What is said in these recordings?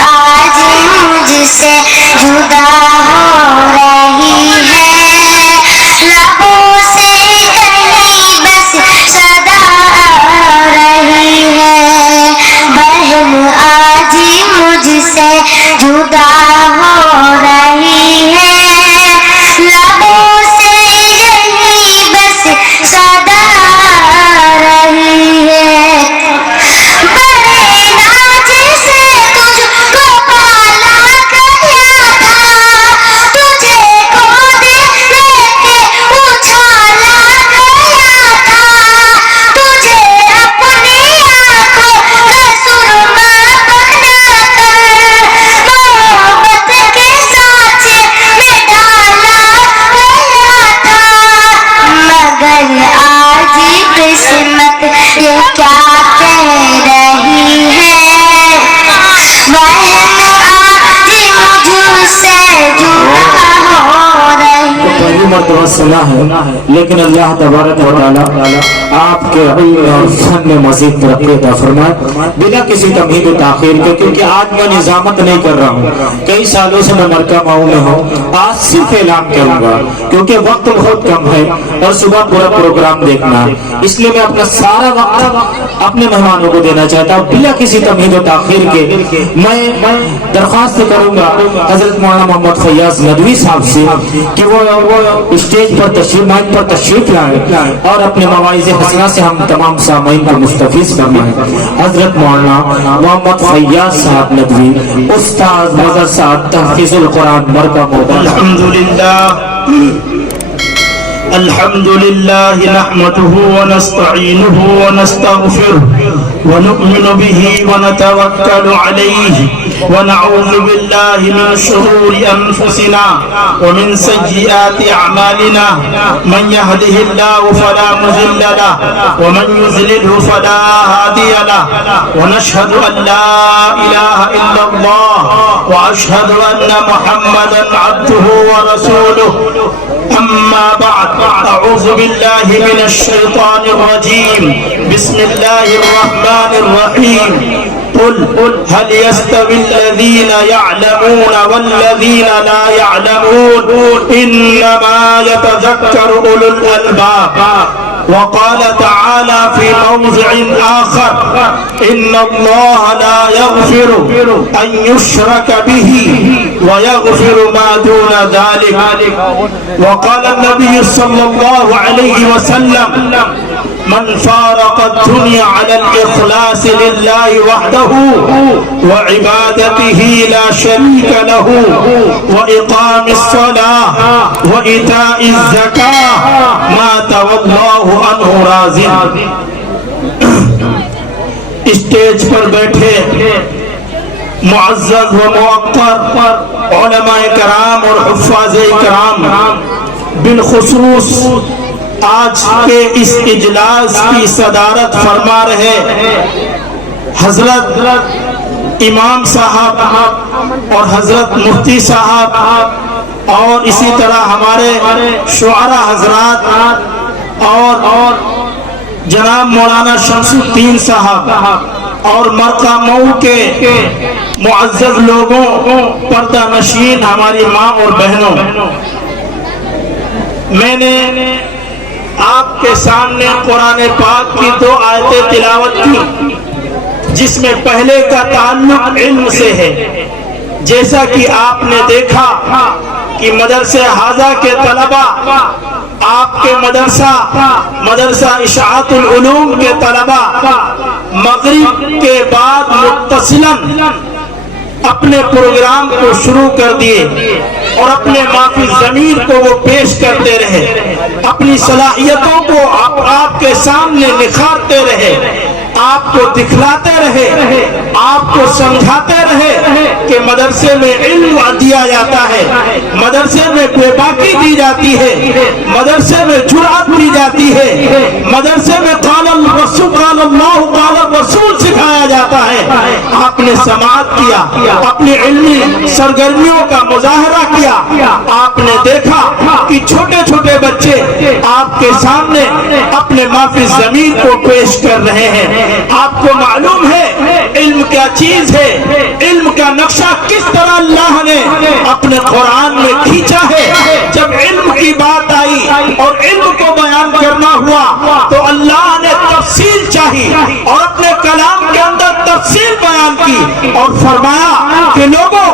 آج مجھ سے جدا ہو رہی ہے، لبوں سے کہیں بس صدا آ رہی ہے، بہن آج مجھ سے جدا ہو رہی ہے، لبوں سے کہیں بس صدا آ رہی ہے، مرتبہ سنا ہے، لیکن اللہ تبارک و تعالی آپ کے علم اور فن میں مزید ترقی عطا فرمائے بلا کسی تمہید و تاخیر کے، کیونکہ آج میں نظامت نہیں کر رہا ہوں، کئی سالوں سے میں مرکہ ماؤں میں ہوں، آج صرف اعلان کروں گا کیونکہ وقت بہت کم ہے اور صبح پورا پروگرام دیکھنا ہے، اس لیے میں اپنا سارا وقت اپنے مہمانوں کو دینا چاہتا ہوں بلا کسی تمہید و تاخیر کے۔ میں درخواست کروں گا حضرت مولانا محمد فیاض ندوی صاحب سے کہ وہ اسٹیج پر تشریف مائک پر تشریف لائیں اور اپنے مواعظ حسنہ سے ہم تمام سامعین کو مستفیض فرمائیں۔ حضرت مولانا محمد فیاض صاحب ندوی، استاد مدرسہ تحفیظ القرآن مرکہ مودا۔ الحمد لله نحمده ونستعينه ونستغفره ونؤمن به ونتوكل عليه ونعوذ بالله من شرور أنفسنا ومن سيئات أعمالنا، من يهده الله فلا مضل له ومن يضلله فلا هادي له، ونشهد أن لا إله إلا الله وأشهد أن محمدا عبده ورسوله، أما بعد أعوذ بالله من الشيطان الرجيم، بسم الله الرحمن الرحيم، قل هل يستوي الذين يعلمون والذين لا يعلمون، إنما يتذكر أولو الألباب، وقال تعالى في موضع آخر، إن الله لا يغفر أن يشرك به ويغفر ما دون ذلك، وقال النبي صلى الله عليه وسلم، من فارق الدنيا على الإخلاص لله وحده وعبادته لا شريك له وإقام الصلاة وإيتاء الزكاة مات والله عنه راضٍ۔ اسٹیج پر بیٹھے معزز و موقر علماء کرام اور حفاظ کرام، بالخصوص آج کے اس اجلاس کی صدارت فرما رہے حضرت امام صاحب اور حضرت مفتی صاحب، اور اسی طرح ہمارے شعراء حضرات اور جناب مولانا شمس الدین صاحب اور مرکہ مئو کے معزز لوگوں، پردہ نشین ہماری ماں اور بہنوں، میں نے آپ کے سامنے قرآن پاک کی 2 آیتیں تلاوت کی، جس میں پہلے کا تعلق علم سے ہے، جیسا کہ آپ نے دیکھا کہ مدرسہ حاضہ کے طلبہ، آپ کے مدرسہ اشاعت العلوم کے طلبہ مغرب کے بعد متصلاً اپنے پروگرام کو شروع کر دیے اور اپنے معافی ضمیر کو وہ پیش کرتے رہے، اپنی صلاحیتوں کو آپ کے سامنے نکھارتے رہے، آپ کو دکھلاتے رہے، آپ کو سمجھاتے رہے کہ مدرسے میں علم دیا جاتا ہے، مدرسے میں بے باکی دی جاتی ہے، مدرسے میں جرأت دی جاتی ہے، مدرسے میں قال اللہ قال الرسول سکھایا جاتا ہے۔ آپ نے سماعت کیا، اپنی علمی سرگرمیوں کا مظاہرہ کیا، آپ نے دیکھا کہ چھوٹے چھوٹے بچے آپ کے سامنے اپنے معافی ضمیر کو پیش کر رہے ہیں۔ آپ کو معلوم ہے علم کیا چیز ہے، علم नक्शा किस तरह अल्लाह ने अपने कुरान में खींचा है। जब इल्म की बात आई और इल्म को बयान करना हुआ तो अल्लाह ने तफसील चाही और अपने कलाम के अंदर तफसील बयान की और फरमाया कि लोगों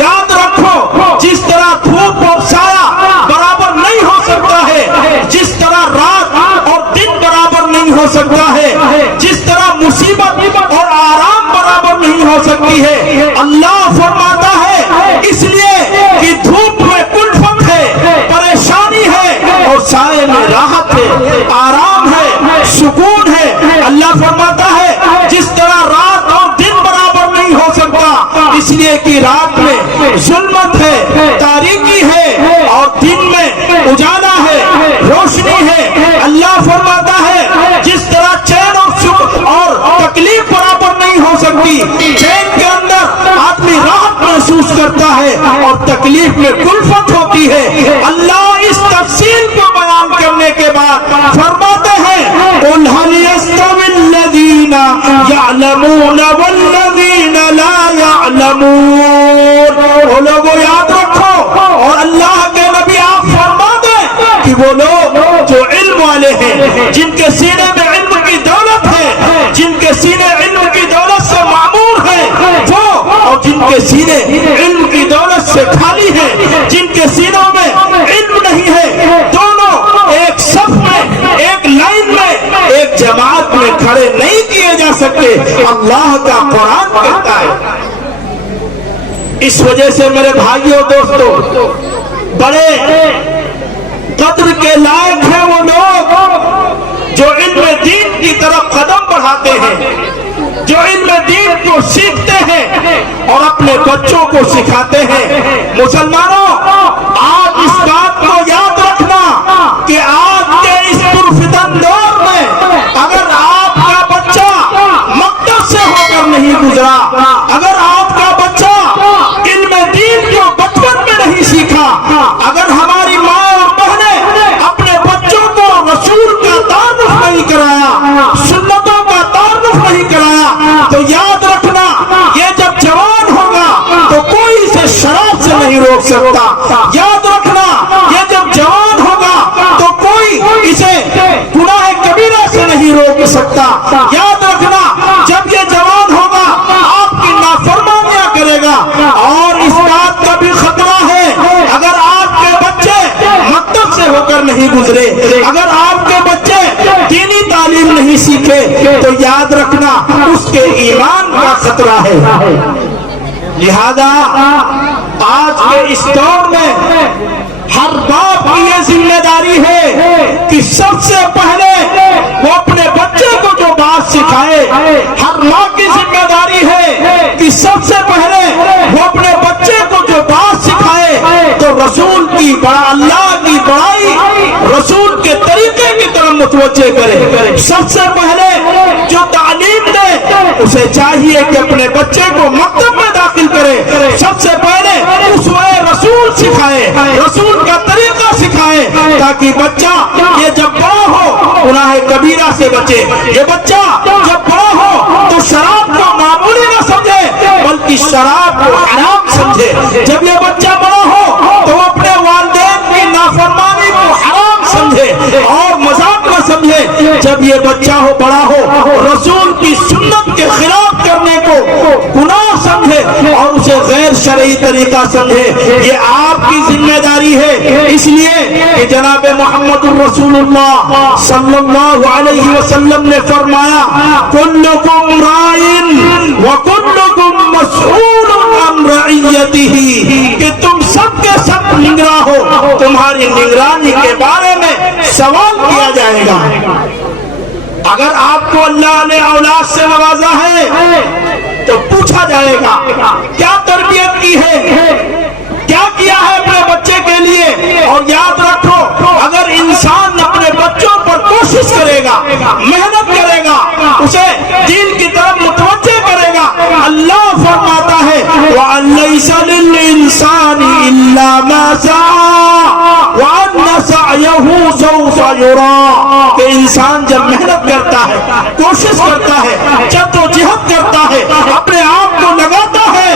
याद रखो, जिस तरह धूप और साया बराबर नहीं हो सकता है, जिस तरह रात और दिन बराबर नहीं हो सकता है, जिस तरह मुसीबत और आराम बराबर नहीं हो सकती है, अल्लाह फरमाता है इसलिए कि धूप में कुल्फत है, परेशानी है और साए में राहत है, आराम है, सुकून है। अल्लाह फरमाता है जिस तरह रात और दिन बराबर नहीं हो सकता, इसलिए कि रात में जुल्मत है, तारीकी है और दिन में उजाला है, रोशनी है। अल्लाह फरमाता है जिस तरह चैन और सुख और तकलीफ बराबर नहीं हो सकती, चैन के अंदर आदमी राहत महसूस करता है और तकलीफ में कुल्फत होती है। अल्लाह इस तफसील को बयान करने के बाद फरमाते हैं कुल हल यस्तविल्लज़ीना यअलमून वल्लज़ीना ला यअलमून। वो लोगों याद रखो और अल्लाह के नबी आप फरमा दें कि वो लोग जो इल्म वाले हैं, जिनके सीने में इल्म की दौलत है, जिनके सीने इल्म की दौलत से मामूर है वो, और जिनके सीने इल्म की दौलत से खाली है, जिनके सीनों में इल्म नहीं है, दोनों एक सफ में, एक लाइन में, एक जमात में खड़े नहीं किए जा सकते। अल्लाह का कुरान कहता है। इस वजह से मेरे भाइयों दोस्तों, बड़े कद्र के लायक हैं वो लोग जो इल्म दीन की तरफ कदम बढ़ाते हैं, जो इल्म दीन को सीखते हैं और अपने बच्चों को सिखाते हैं। मुसलमानों, आज इस बात को याद रखना कि आज के इस पुरफितन दौर में अगर आपका बच्चा मकतब से होकर नहीं गुजरा, अगर आपका बच्चा इल्म दीन को बचपन में नहीं सीखा, अगर हमारी माँ और बहनें अपने बच्चों को रसूल का तारुफ नहीं कराया, सुन्नतों का तारुफ नहीं कराया, तो याद रखना ये जब जवान होगा तो कोई इसे शराब से नहीं रोक सकता। याद रखना ये जब जवान होगा तो कोई इसे गुनाह कबीरा से नहीं रोक सकता। याद रखना जब ये जवान होगा आपकी नाफरमानियां करेगा। और इस बात का भी खतरा है, अगर आपके बच्चे मकतब से होकर नहीं गुजरे, अगर आपके बच्चे दीनी तालीम नहीं सीखे, तो याद रखना उसके ईमान का खतरा है। लिहाजा आज के इस दौर में हर बाप की ये जिम्मेदारी है कि सबसे पहले वो अपने बच्चे को जो बात सिखाए। हर माँ की जिम्मेदारी है कि सबसे पहले वो अपने बच्चे को जो बात सिखाए तो रसूल की अल्लाह की बड़ाई, रसूल के तरीके की तरफ मुतवज्जे करे। सबसे पहले जो तालीम दे उसे चाहिए कि अपने बच्चे को मकतब में दाखिल करे। सबसे पहले उसमें रसूल सिखाए, रसूल का तरीका सिखाए, ताकि बच्चा ये जब बड़ा हो गुनाह कबीरा से बचे। ये बच्चा जब बड़ा हो तो शराब को मामूली न समझे बल्कि शराब को हराम समझे। जब ये बच्चा बड़ा हो तो अपने वालिदैन की नाफरमानी को हराम समझे और मजाक न समझे। जब ये बच्चा हो बड़ा हो रसूल की सुन्नत के खिलाफ करने को गुनाह समझे और उसे गैर शरई तरीका समझे। ये आपकी जिम्मेदारी है। इसलिए कि जनाब मोहम्मद रसूलुल्लाह सल्लल्लाहु अलैहि वसल्लम ने फरमाया कुल्लुकुम राइन व कुल्लुकुम मसऊलुन अन रइयतिही, कि तुम सब के सब निगरां हो, तुम्हारी निगरानी के बारे में सवाल किया जाएगा। अगर आपको अल्लाह ने औलाद से नवाजा है तो पूछा जाएगा क्या तरबियत की है, क्या किया है अपने बच्चे के लिए। और याद रखो अगर इंसान अपने बच्चों पर कोशिश करेगा, मेहनत करेगा, उसे दीन की तरफ मुतवज्जे करेगा, अल्लाह फरमाता है वलैसा लिल इंसानी इल्ला मा सआ व अन्न सअयहु सौफा युरा, कि इंसान जब मेहनत करता है, कोशिश करता है, जद्दोजहद करता है, अपने आप को लगाता है,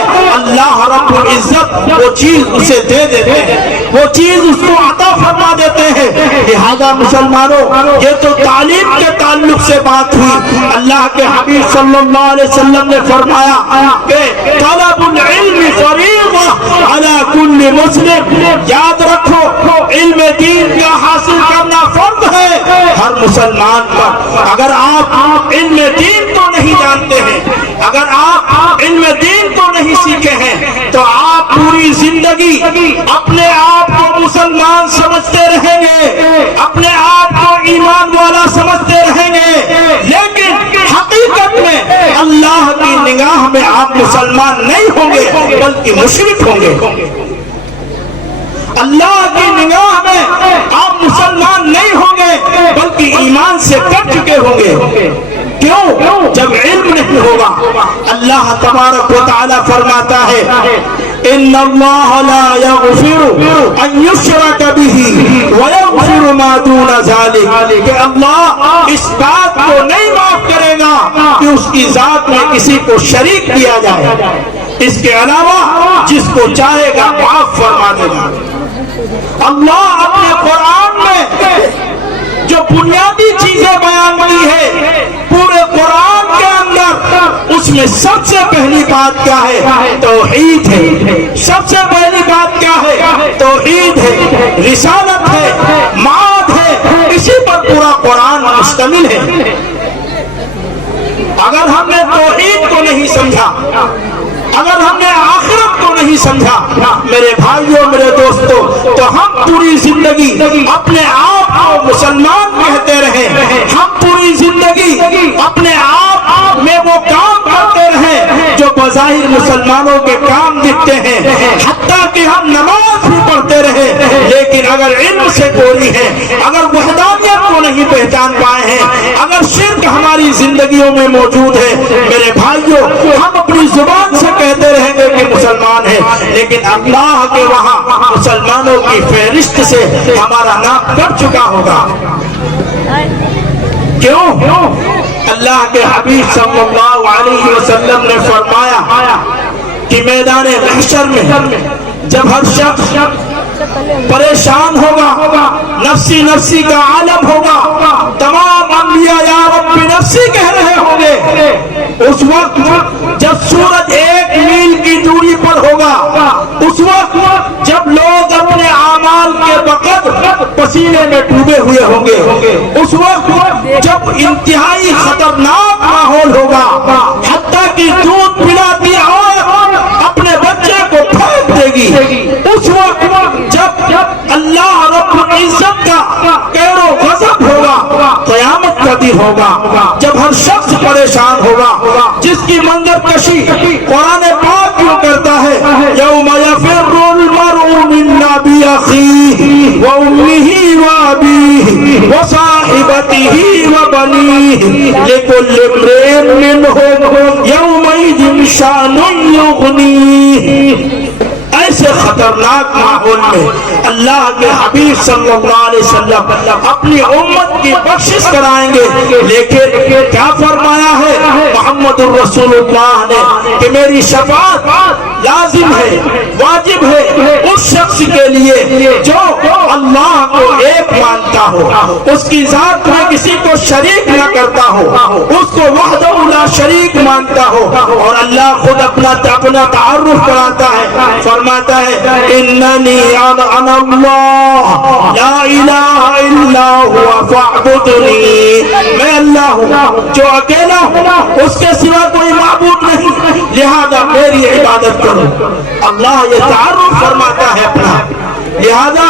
जब वो चीज उसे दे देते हैं, वो चीज उसको अता फरमा देते हैं। लिहाजा मुसलमानों, ये तो तालीम के ताल्लुक से बात हुई। अल्लाह के हबीब सल्लल्लाहु अलैहि वसल्लम ने फरमाया कि तलबुल इल्म फरीज़ा अला कुल्ली मुस्लिम, याद रखो इल्म दीन का हासिल करना फर्ज है हर मुसलमान पर। अगर आप इल्म दीन को नहीं जानते हैं, अगर आप इल्म दीन को नहीं सीखे हैं, तो आप पूरी जिंदगी अपने आप को मुसलमान समझते रहेंगे, अपने आप को ईमान वाला समझते रहेंगे, लेकिन हकीकत में अल्लाह की निगाह में आप मुसलमान नहीं होंगे बल्कि मुशरिक होंगे। अल्लाह की निगाह में आप मुसलमान नहीं होंगे बल्कि ईमान से कट चुके होंगे। क्यों? जब इल्म नहीं होगा। अल्लाह तबारक व तआला फरमाता है इन्नल्लाह ला यग़फिरु अन युश्रक बिही व यग़फिरु मा दून ज़ालिक, कि अल्लाह इस बात को नहीं माफ करेगा कि उसकी जात में किसी को शरीक किया जाए, इसके अलावा जिसको चाहेगा माफ फरमा देगा। अल्लाह अपने कुरान में जो बुनियादी चीजें बयान की है पूरे कुरान के अंदर, उसमें सबसे पहली बात क्या है? तौहीद है। सबसे पहली बात क्या है? तौहीद है, रिसालत है, माद है। इसी पर पूरा कुरान मुश्तमिल है। अगर हमने तौहीद को नहीं समझा, अगर हमने आखिरत को नहीं समझा मेरे भाइयों, मेरे दोस्तों, तो हम पूरी जिंदगी अपने आप को मुसलमान कहते रहे, हम पूरी जिंदगी अपने आप में वो काम करते रहे जो बज़ाहिर मुसलमानों के काम दिखते हैं, हत्ता कि हम नमाज भी पढ़ते रहे, लेकिन अगर इल्म से कोई है, अगर वहदानियत को नहीं पहचान पाए हैं, अगर शिर्क हमारी जिंदगियों में मौजूद है, मेरे भाइयों, हम अपनी जुबान से कहते रहेंगे कि मुसलमान है, लेकिन अल्लाह के वहाँ मुसलमानों की फहरिस्त से हमारा नाम कट चुका होगा। क्यों? अल्लाह के हबीब सल्लल्लाहु अलैहि वसल्लम ने फरमाया कि मैदान महशर में जब हर शख्स परेशान होगा, नफ्सी नफ्सी का आलम होगा, तमाम अंबिया या रब्बी नफ्सी कह रहे होंगे, उस वक्त जब सूरज 1 मील की दूरी पर होगा, उस वक्त जब लोग अपने आमाल के वक़्त पसीने में डूबे हुए होंगे, उस वक्त जब इंतहाई खतरनाक माहौल होगा, हत्ता कि दूध पिलाती औरत अपने बच्चे को फेंक देगी, उस वक्त जब अल्लाह रब्बुल इज्जत का कहरो गज़ब होगा, क़यामत का दिन होगा, जब हर शख्स परेशान होगा, जिसकी मंजर कशी कुरान पाक क्यों करता है, यौम यफ़िर्रुल मर्उ मिन अख़ीही व उम्मिही व अबीही व साहिबतिही व बनीही लिकुल्लि इम्रिइन मिनहुम यौमइज़िन शानुन युग़नीही। ऐसे खतरनाक माहौल में अल्लाह के हबीब सल्लल्लाहु अलैहि वसल्लम अपनी उम्मत की बख्शिश कराएंगे, लेकिन क्या फरमाया है मोहम्मदुर रसूलुल्लाह ने कि मेरी शफाअत लाजिम है, वाजिब है उस शख्स के लिए जो अल्लाह को एक मानता हो, उसकी जात में किसी को शरीक न करता हो, उसको वहदहु ला शरीक मानता हो, और अल्लाह खुद अपना तारुफ कराता है, फरमाता है इन्ननी अना अल्लाह ला इलाहा इल्ला हुवा फअबुदनी, मैं अल्लाह हूँ जो अकेला हूँ, उसके सिवा कोई माबूद नहीं, लिहाजा मेरी इबादत करो। अल्लाह ये तारुफ फरमाता है अपना, लिहाजा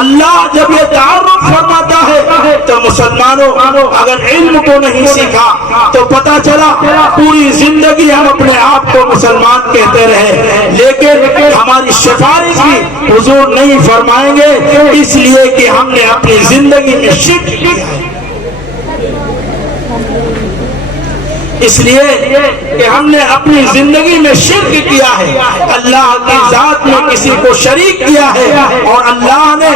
अल्लाह जब ये तारुफ फरमाता है तो मुसलमानों अगर इल्म को नहीं सीखा तो पता चला पूरी जिंदगी हम अपने आप को मुसलमान कहते रहे, लेकिन हमारी सिफारिश भी हुजूर नहीं फरमाएंगे, इसलिए कि हमने अपनी जिंदगी में शिर्क किया है, इसलिए कि हमने अपनी जिंदगी में शिर्क किया है, अल्लाह की जात में किसी को शरीक किया है, और अल्लाह ने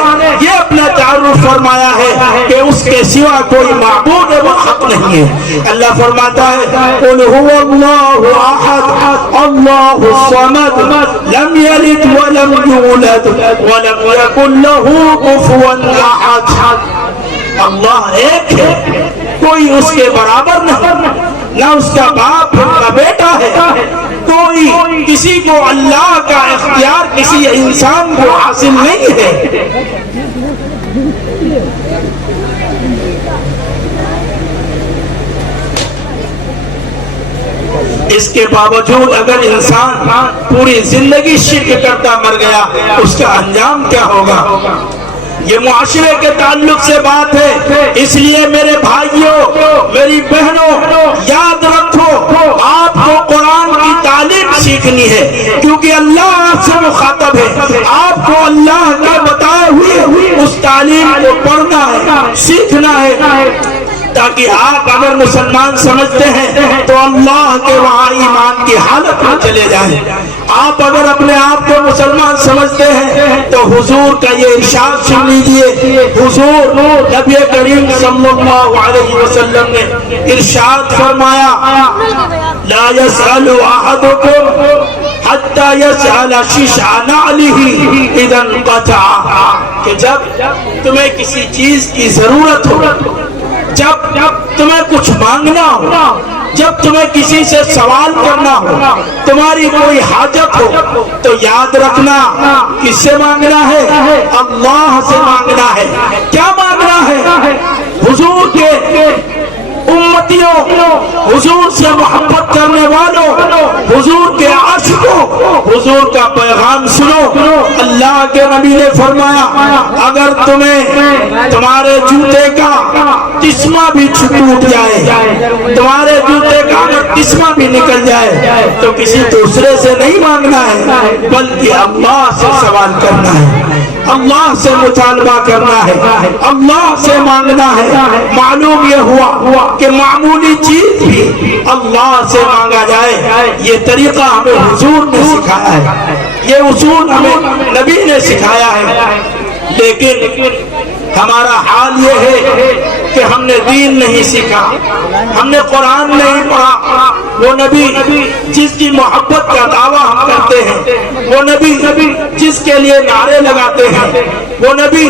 ये अपना तारुफ तारुफ फरमाया है कि उसके सिवा कोई माबूद हक नहीं है। अल्लाह फरमाता है कुल हुवल्लाहु अहद अल्लाहु समद लम यलिद व लम यूलद व लम यकुल लहू कुफुवन अहद। अल्लाह एक है, कोई उसके बराबर नहीं, ना उसका बाप ना बेटा है। कोई किसी को अल्लाह का इख्तियार किसी इंसान को हासिल नहीं है। इसके बावजूद अगर इंसान पूरी जिंदगी शिर्क करता मर गया, उसका अंजाम क्या होगा? ये मुआशरे के ताल्लुक से बात है। इसलिए मेरे भाइयों, मेरी बहनों, याद रखो आपको कुरान की तालीम सीखनी है, क्योंकि अल्लाह आपसे मुखातब है। आपको अल्लाह के बताए हुए उस तालीम को पढ़ना है, सीखना है, ताकि आप अगर मुसलमान समझते हैं तो अल्लाह के वहाँ ईमान की हालत में चले जाएं। आप अगर अपने आप को मुसलमान समझते हैं तो हुजूर का ये इरशाद सुन लीजिए। हुजूर नबी करीम सल्लल्लाहु अलैहि वसल्लम ने इरशाद फरमाया ला यसअलु अहदुकुम हत्ता यसअला शिशान अलिही इदन क़ता, कि जब तुम्हें किसी चीज की जरूरत हो, जब तुम्हें कुछ मांगना हो, जब तुम्हें किसी से सवाल करना हो, तुम्हारी कोई हाजत हो, तो याद रखना किससे मांगना है? अल्लाह से मांगना है। क्या मांगना है? हुजूर के उम्मतियों, हुजूर से मोहब्बत करने वालों, हुजूर के आशिकों, हुजूर का पैगाम सुनो। अल्लाह के नबी ने फरमाया अगर तुम्हें तुम्हारे जूते का तिस्मा भी टूट जाए, तुम्हारे जूते का अगर तिस्मा भी निकल जाए, तो किसी दूसरे से नहीं मांगना है, बल्कि अल्लाह से सवाल करना है, अल्लाह से मुतालबा करना है, अल्लाह से मांगना है। मालूम ये हुआ कि मामूली चीज भी अल्लाह से मांगा जाए, ये तरीका हमें हुजूर ने सिखाया है, ये उसूल हमें नबी ने सिखाया है। लेकिन हमारा हाल ये है कि हमने दीन नहीं सीखा, हमने कुरान नहीं पढ़ा। वो नबी जिसकी मोहब्बत का दावा हम करते हैं, वो नबी जिसके लिए नारे लगाते हैं, वो नबी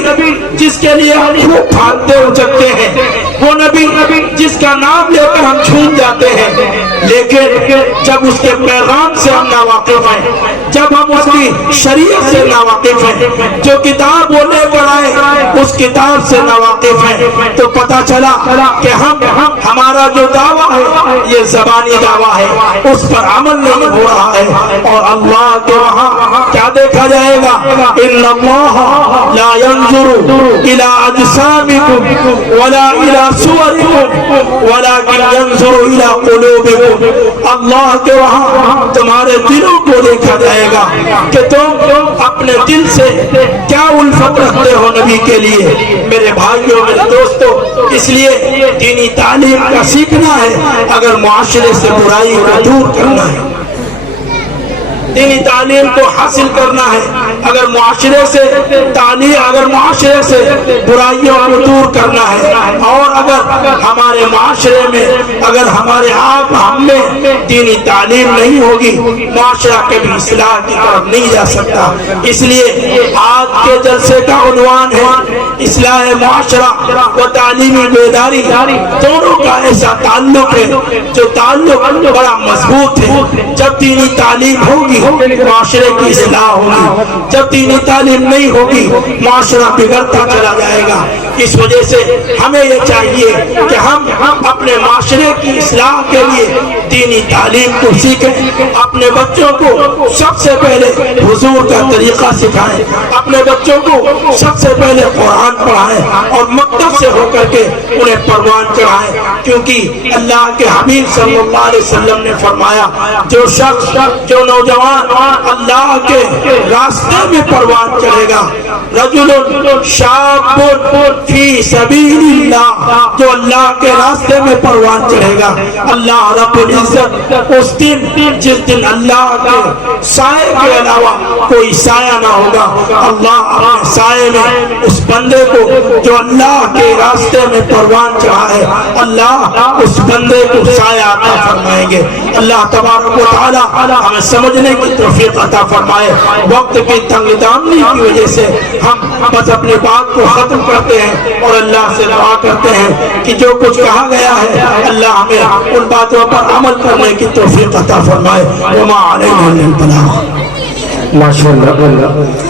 जिसके लिए हम खूब भागते उचकते हैं, वो नबी जिसका नाम लेकर हम झूम जाते हैं, लेकिन जब उसके पैगाम से हम नावाकिफ हैं, जब हम उसकी शरीयत से नावाकिफ हैं, जो किताब वो लेकर आए उस किताब से नावाकिफ हैं, तो पता चला कि हमारा जो दावा है ये ज़बानी दावा है, उस पर अमल नहीं हो रहा है। और अल्लाह के वहाँ क्या देखा जाएगा? इन्नल्लाह ला यंजुरु इला अजसामिकुम वला इला सुवरिकुम वलाकिन यंजुरु इला कुलूबिकुम। अल्लाह के वहाँ तुम्हारे दिलों को देखा जाएगा कि तुम अपने दिल से क्या उल्फत रखते हो नबी के लिए। मेरे भाइयों, मेरे दोस्तों, इसलिए दीनी तालीम का सीखना है अगर मुआशरे से बुराई को दूर करना है, दीनी तालीम को हासिल करना है अगर मुआशरे से बुराइयों को दूर करना है। और अगर हमारे मुआशरे में अगर हमारे आप हम में दीनी तालीम नहीं होगी, मुआशरा कभी इस्लाह की तरफ नहीं जा सकता। इसलिए आज के जलसे का उन्वान है इस्लाह मुआशरा व तालीमी बेदारी, दोनों का ऐसा ताल्लुक है जो ताल्लुक बड़ा मजबूत है। जब दीनी तालीम होगी मुआशरे की इस्लाह होगी, जब दीनी तालीम नहीं होगी मुआशरा बिगड़ता चला जाएगा। इस वजह से हमें ये चाहिए कि हम अपने मुआशरे की इस्लाह के लिए दीनी तालीम को सीखें, अपने बच्चों को सबसे पहले हुजूर का तरीका सिखाएं, अपने बच्चों को सबसे पहले कुरान पढ़ाएं और मकतब से होकर के उन्हें परवान चढ़ाएं, क्योंकि अल्लाह के हबीब सल्लल्लाहु अलैहि वसल्लम ने फरमाया जो शख्स, जो नौजवान अल्लाह के रास्ते में परवान चढ़ेगा, रजुलुन शाबुन फी सबीलिल्लाह, जो अल्लाह के रास्ते में परवान चढ़ेगा। अल्लाह रब्बुल इज्जत उस दिन, जिस दिन अल्लाह के साए के अलावा कोई साया ना होगा, अल्लाह अपने साए में उस बंदे को जो अल्लाह के रास्ते में परवान चढ़ा है, अल्लाह उस बंदे को साया अता फरमाएंगे। अल्लाह तबारक व तआला हमें समझने की तौफीक अता फरमाए। वक्त की तंगदानी की वजह से हम बस अपनी बात को खत्म करते हैं और अल्लाह से दुआ करते हैं कि जो कुछ कहा गया है अल्लाह हमें उन बातों पर अमल करने की तौफीक अता फरमाए। वमा अलैना इल्लल बलाग। माशाअल्लाह।